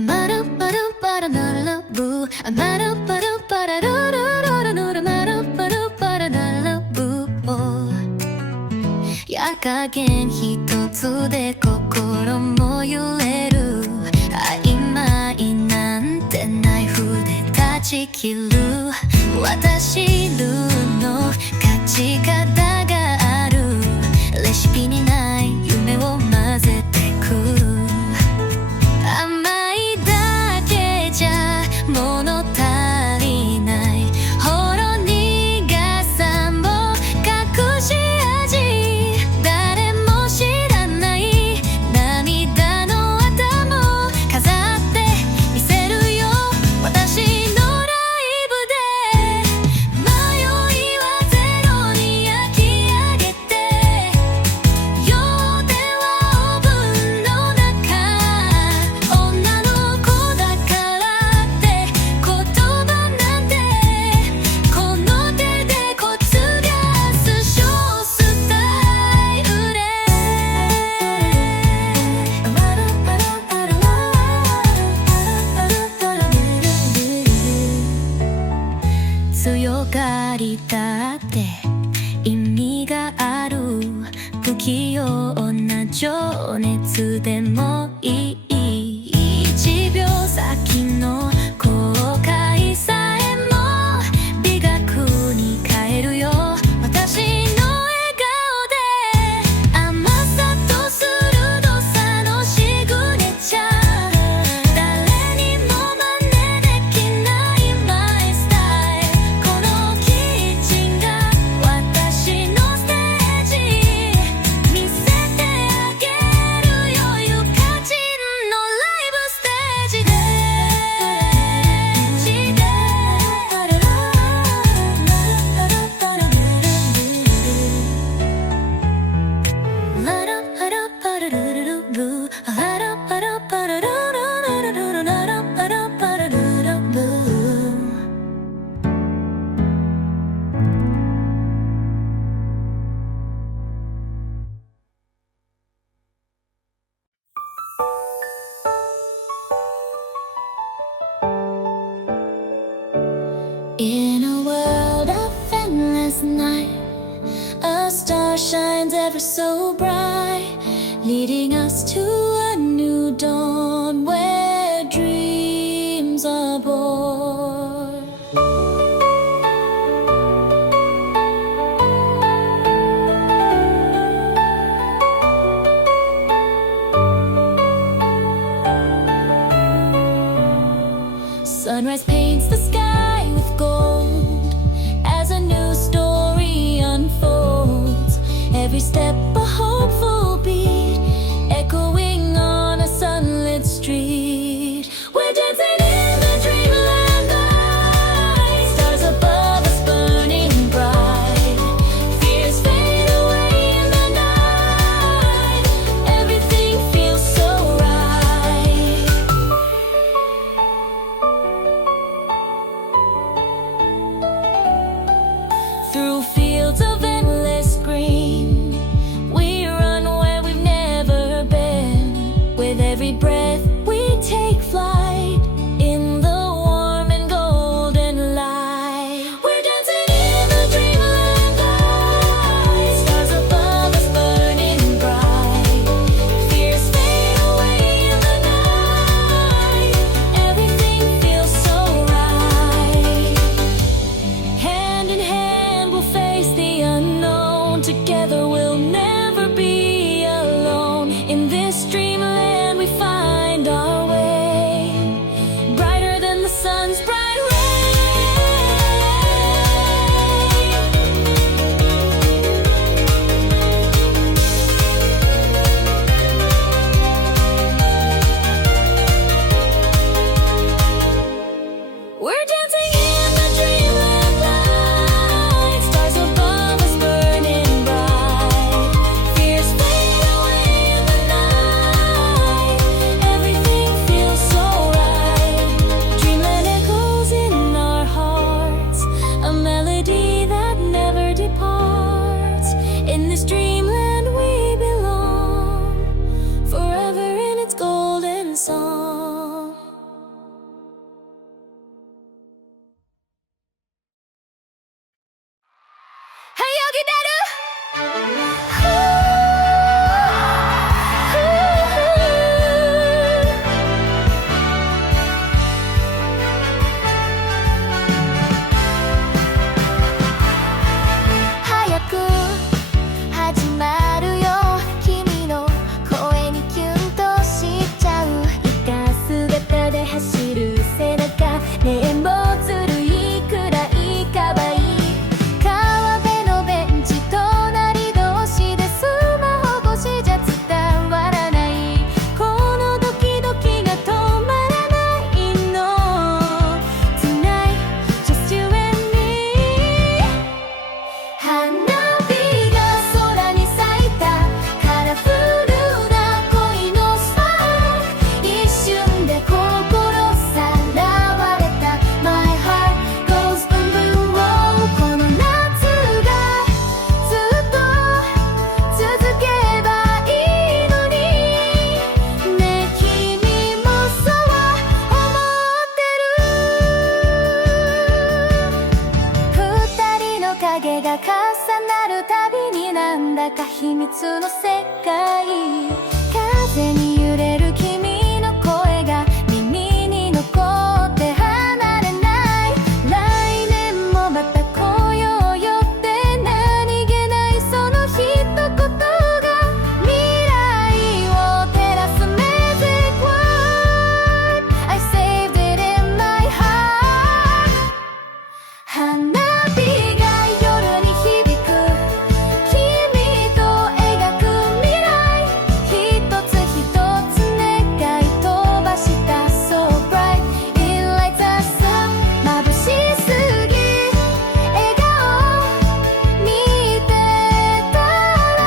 マルパルパラナラブマルパルパラルルルルルルマルパルパラナラブ夜加減一つで心も揺れる曖昧なんてナイフで断ち切る私ルーの勝ち方があるレシピにない夢を混ぜてく甘いだけじゃ物足りないほろ苦さも隠し味誰も知らない涙の頭も飾ってみせるよ私のライブで迷いはゼロに焼き上げて両手はオーブンの中女の子だからって言葉なんてこの手でこつがすショースタイルで強がりだって意味がある不器用な情熱でもいい一秒先の後悔さえも美学に変えるよ私の笑顔で甘さと鋭さのシグネチャー誰にも真似できないマイスタイルこのキッチンが私のステージ見せてあげるよゆかちんのライブステージでララパラパラルルルブララパラパラルルルルルララパラパラルルルブIn a world of endless night, a star shines ever so bright, leading us to a new dawn where dreams are born. Sunrise paints the sky with gold as a new story unfolds. Every step a hopeful beat, echoing on a sunlit street. We're dancing in the dreamland light, stars above us burning bright. Fears fade away in the night, everything feels so right. たびになんだか秘密の世界。風に揺れる君の声が耳に残って離れない。来年もまた来ようよって何気ないその一言が未来を照らす Magic word I saved it in my heart。 花火が夜に響く君と描く未来。一つ一つ願い飛ばした So bright it lights us up。 眩しすぎ笑顔見てたら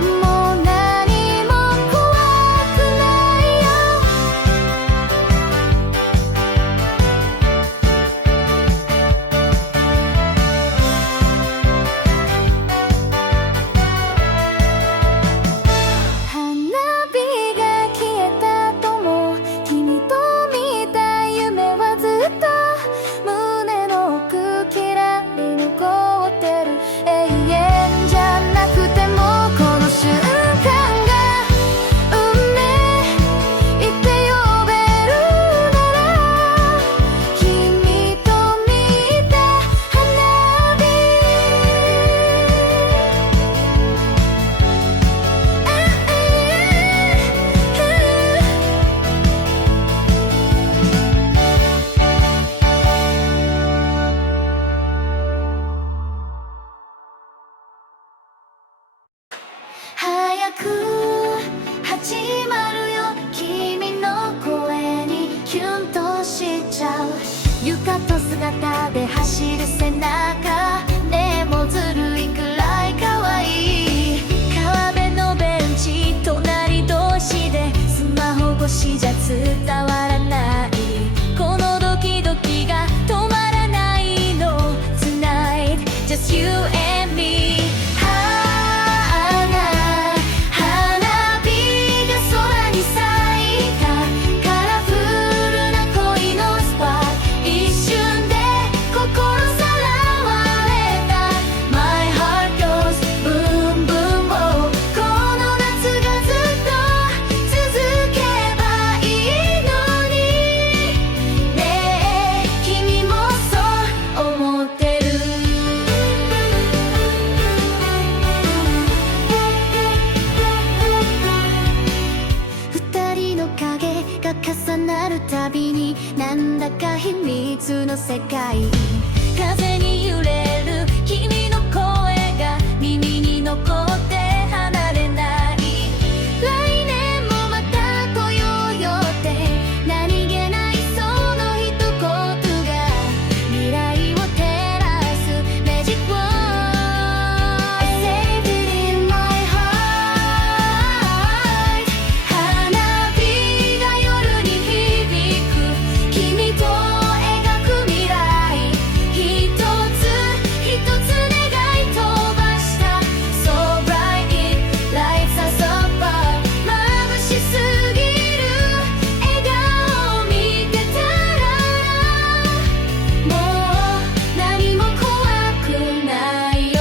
もう何も怖くないよ。花火が消えた後も君と見た夢はずっと胸の奥きらり残ってる。永遠じゃなくてもこの瞬間が運命言って呼べるなら君と見た花火。早く始まるよ君の声にキュンとしちゃう。浴衣姿で走る背中でもずるいくらい可愛い。川辺のベンチ隣同士でスマホ越しじゃ伝わらないこのドキドキが止まらないの Tonight just you and me。花火が空に咲いたカラフルな恋のスパーク。一瞬で心さらわれた My heart goes boom boom oh。 この夏がずっと続けばいいのにねえ君もそう思ってる。二人の影が重なるたびになんだか秘密の世界。風に揺れる君の声が耳に残って離れない。来年もまた来ようよって何気ないその一言が未来を照らす Magic word I saved it in my heart。 花火が夜に響く君と描く未来。一つ一つ願い飛ばした So bright it lights us up。 眩しすぎる笑顔見てたらもう何も怖くないよ。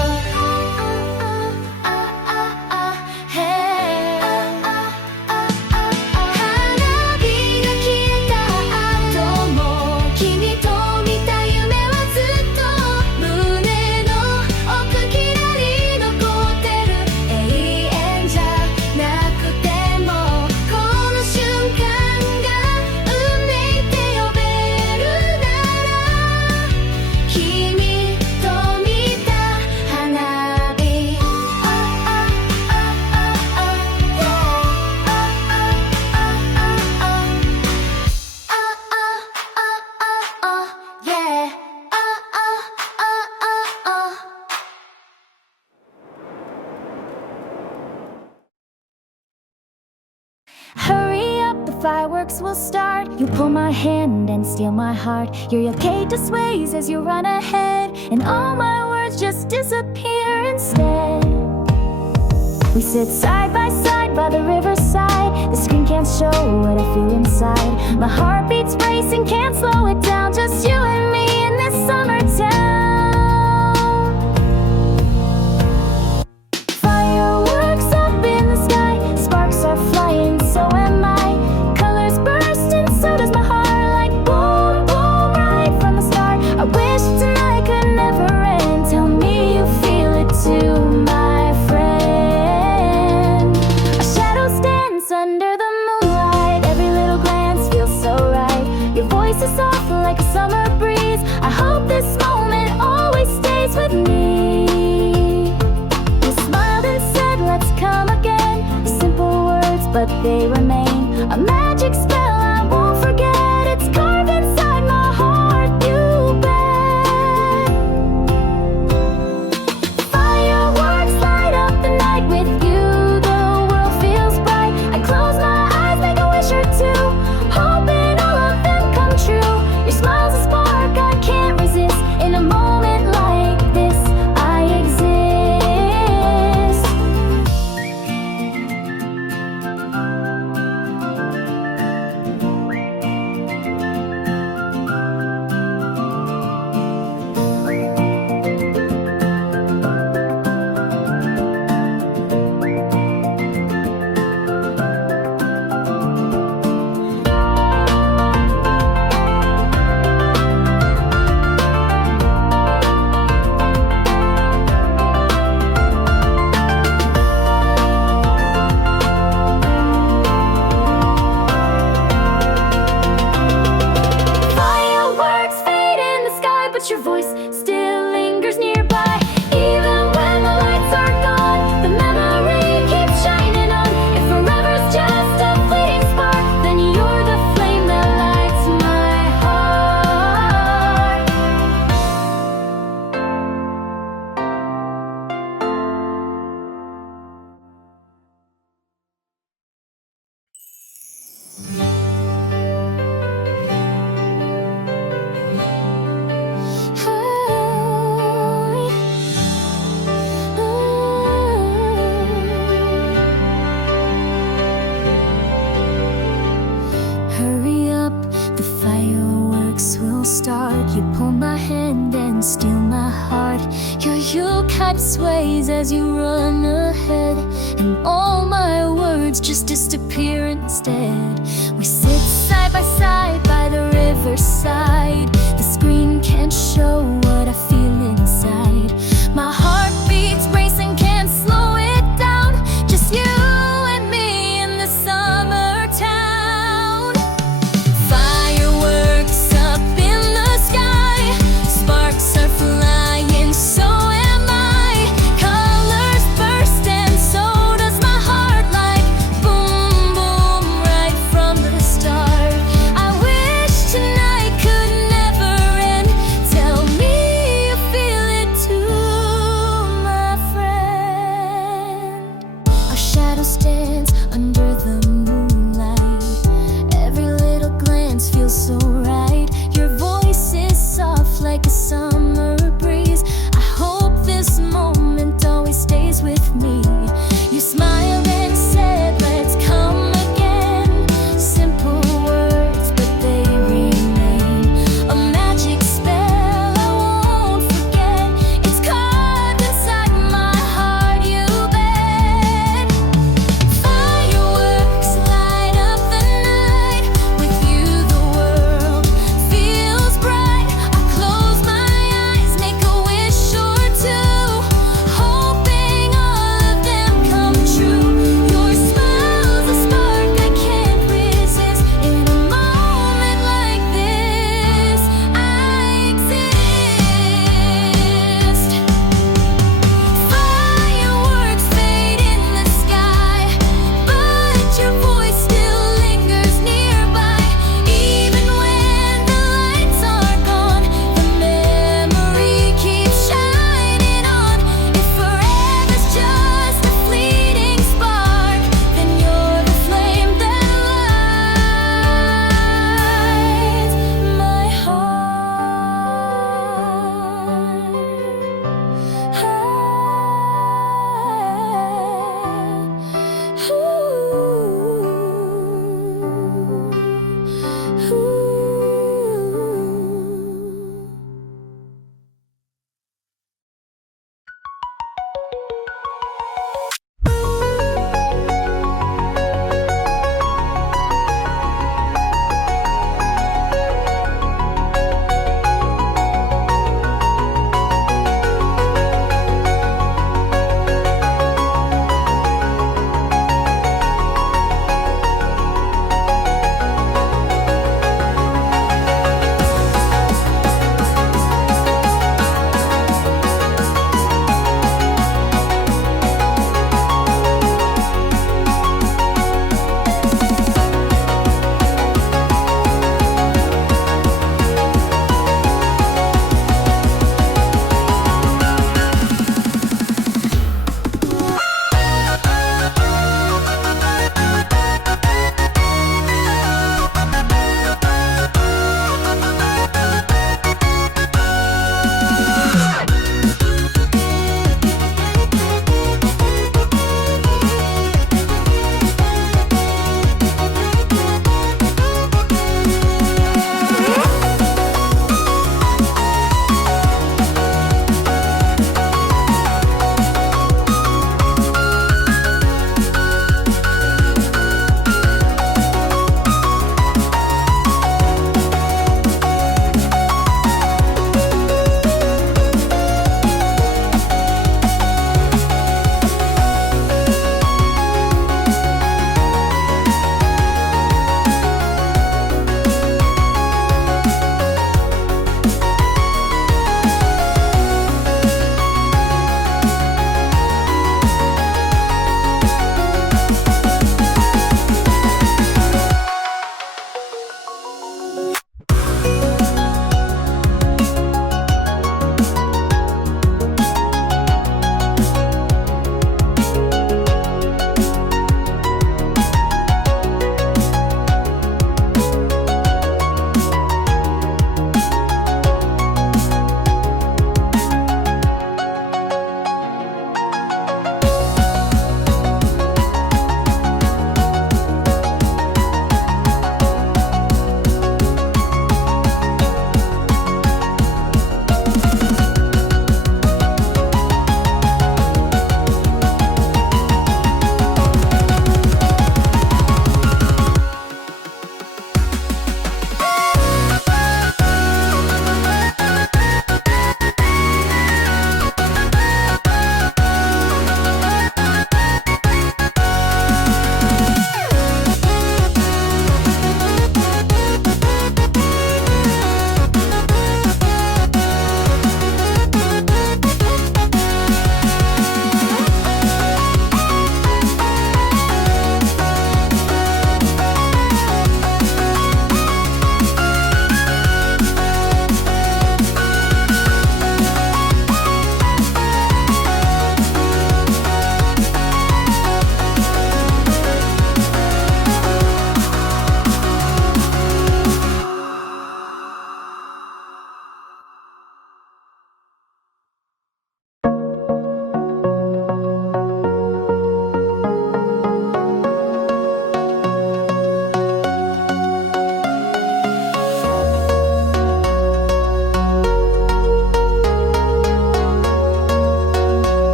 花火が消えた後も君と見た夢はずっと胸の奥きらり残ってる。永遠じゃなくてもこの瞬間が運命って呼べるなら君と見た花火。Hurry up, the fireworks will start. You pull my hand and steal my heart. Your cadence sways as you run ahead, and all my words just disappear instead. We sit side by side by the riverside. The screen can't show what I feel inside. My heart beats racing, can't slow it down. Just you and me in this summer town. voice is soft like a summer breeze. I hope this moment always stays with me. You smiled and said, let's come again. Simple words, but they remain a magic spell I won't forget. It's carved inside my heart, you bet. Fireworks light up the night with you. The world feels bright. I close my eyes, make a wish or two, hoping all of them come true. Your smile's a spark I can't resist. In a moment like this, I exist. Fireworks fade in the sky, but your voice still lingers nearby. Even when the lights are gone, the memory keeps shining on. If forever's just a fleeting spark, then you're the flame that lights my heart. Hurry up, the fireworks will start. You pull my hand and steal my heart. Your Yuletide sways as you run ahead, and all my words just disappear instead. We sit side by side by the riverside. The screen can't show what I feel inside. My heart beats racing, can't slow it down. Just you and me in the summer town. Fireworks up in the sky, sparks are flying, so am I. Colors burst and so does my heart, like boom, boom, right from the start. I wish tonight could never end. Tell me you feel it too, my friend. Our shadow stands under the moonlight. Every little glance feels so